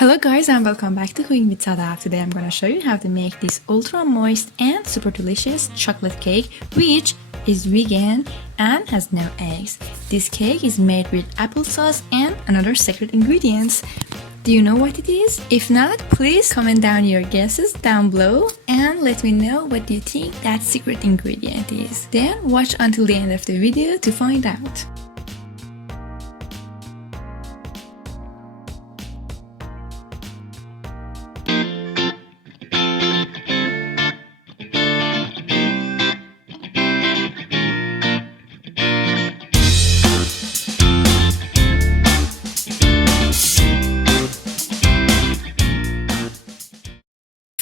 Hello guys and welcome back to Cooking with Tada. Today I'm gonna show you how to make this ultra moist and super delicious chocolate cake which is vegan and has no eggs. This cake is made with applesauce and another secret ingredients. Do you know what it is? If not, please comment down your guesses down below and let me know what do you think that secret ingredient is. Then watch until the end of the video to find out.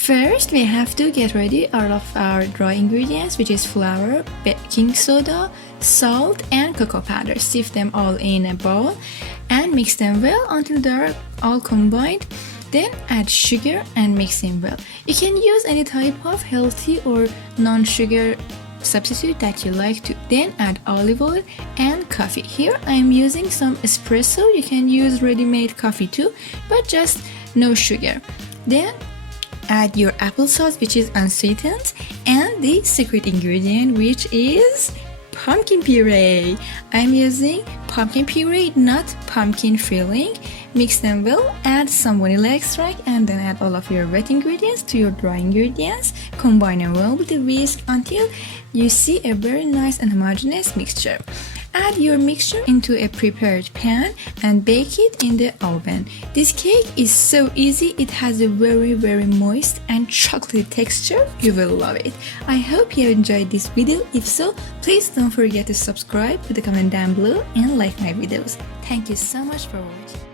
First, we have to get ready all of our dry ingredients, which is flour, baking soda, salt, and cocoa powder. Sift them all in a bowl and mix them well until they're all combined. Then add sugar and mix them well. You can use any type of healthy or non-sugar substitute that you like to. Then add olive oil and coffee. Here I am using some espresso. You can use ready-made coffee too, but just no sugar. Then add your applesauce, which is unsweetened, and the secret ingredient, which is pumpkin puree. I'm using pumpkin puree, not pumpkin filling. Mix them well, add some vanilla extract, and then add all of your wet ingredients to your dry ingredients. Combine them well with a whisk until you see a very nice and homogeneous mixture. Add your mixture into a prepared pan and bake it in the oven. This cake is so easy. It has a very moist and chocolatey texture. You will love it. I hope you enjoyed this video. If so, please don't forget to subscribe, put a comment down below and like my videos. Thank you so much for watching.